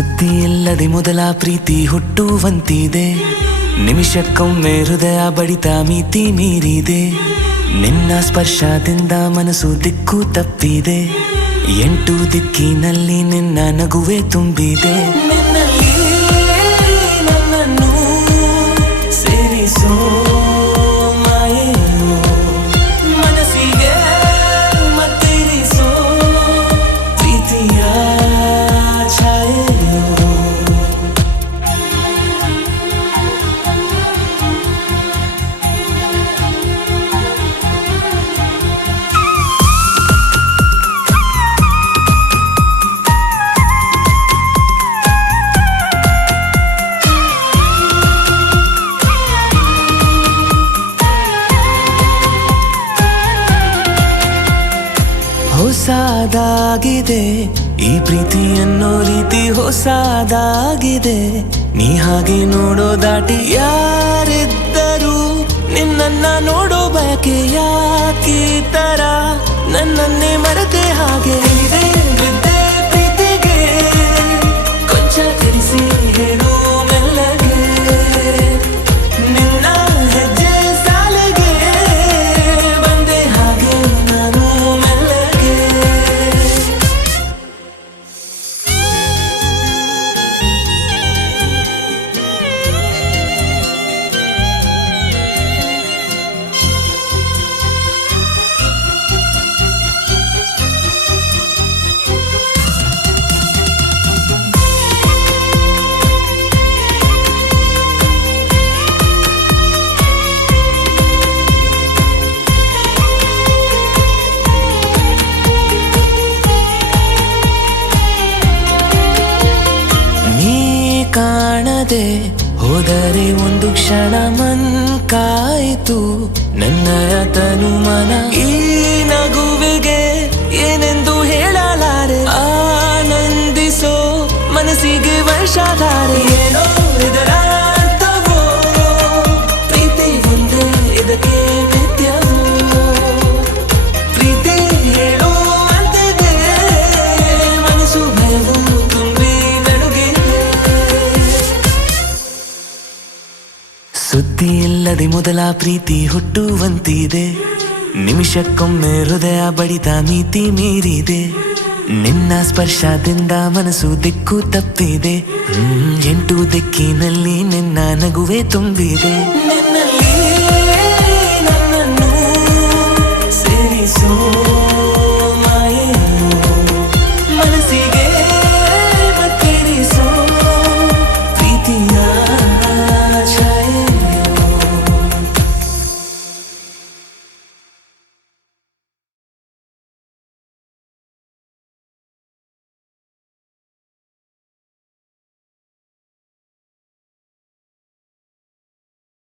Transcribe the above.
ಸುದ್ದಿ ಇಲ್ಲದೆ ಮೊದಲ ಪ್ರೀತಿ ಹುಟ್ಟುವಂತಿದೆ, ನಿಮಿಷಕ್ಕೊಮ್ಮೆ ಹೃದಯ ಬಡಿತ ಮಿತಿ ಮೀರಿದೆ. ನಿನ್ನ ಸ್ಪರ್ಶದಿಂದ ಮನಸ್ಸು ದಿಕ್ಕು ತಪ್ಪಿದೆ, 8 ದಿಕ್ಕಿನಲ್ಲಿ ನಿನ್ನ ನಗುವೆ ತುಂಬಿದೆ. ನಿನ್ನಲ್ಲಿ ನನ್ನನ್ನು ಸೇರಿಸೋ ಮಾಯೆಯೋ, ಮನಸ್ಸಿಗೆ ಮತ್ತಿರಿಸೋ ಪ್ರೀತಿಯ ಛಾಯೆಯೋ. ಹೊಸದಾಗಿದೆ ಈ ಪ್ರೀತಿ ಅನ್ನೋ ರೀತಿ, ಹೊಸದಾಗಿದೆ ನೀ ಹಾಗೆ ನೋಡೋ ದಾಟಿ. ಯಾರಿದ್ದರೂ ನಿನ್ನನ್ನ ನೋಡೋ ಬಯಕೆ, ಯಾಕೀ ತರ ನನ್ನನ್ನೇ ಮರೆತೆ ಹಾಗೆ ಇದೆ. ಪ್ರೀತಿಗೆ ಕೊಂಚ ತಿಳಿಸಿ ಹೇಳು ಮೆಲ್ಲಗೆ, ನಿನ್ನ ಹೆಜ್ಜೆ ಸಾಲಿಗೆ ಬಂದೆ ಹಾಗೆ ನಾನು ಮೆಲ್ಲಗೆ. ಕಾಣದೆ ಹೋದರೆ ಒಂದು ಕ್ಷಣ ಮಂಕಾಯಿತು ನನ್ನಯ ತನು ಮನ. ಈ ನಗುವಿಗೆ ಏನೆಂದು ಹೇಳಲಾರೆ, ಆನಂದಿಸೋ ಮನಸ್ಸಿಗೆ ವರ್ಷಧಾರೆ. ಏನೋ ಇದರ ಅರ್ಥವೋ, ಪ್ರೀತಿ ಒಂದೇ ಇದಕ್ಕೆ ನಿತ್ಯವೋ. ಪ್ರೀತಿ ಹೇಳೋ ಅಂತಿದೆ, ಮನಸ್ಸು ಭಯವು ತುಂಬಿ ನಡುಗಿದೆ. ಸುದ್ದಿ ಇಲ್ಲದೆ ಮೊದಲ ಪ್ರೀತಿ ಹುಟ್ಟುವಂತಿದೆ, ನಿಮಿಷಕ್ಕೊಮ್ಮೆ ಹೃದಯ ಬಡಿತ ಮಿತಿ ಮೀರಿದೆ. ನಿನ್ನ ಸ್ಪರ್ಶದಿಂದ ಮನಸ್ಸು ದಿಕ್ಕು ತಪ್ಪಿದೆ, 8 ದಿಕ್ಕಿನಲ್ಲಿ ನಿನ್ನ ನಗುವೆ ತುಂಬಿದೆ. ನಿನ್ನಲ್ಲಿ ನನ್ನನ್ನು ಸೇರಿಸೋ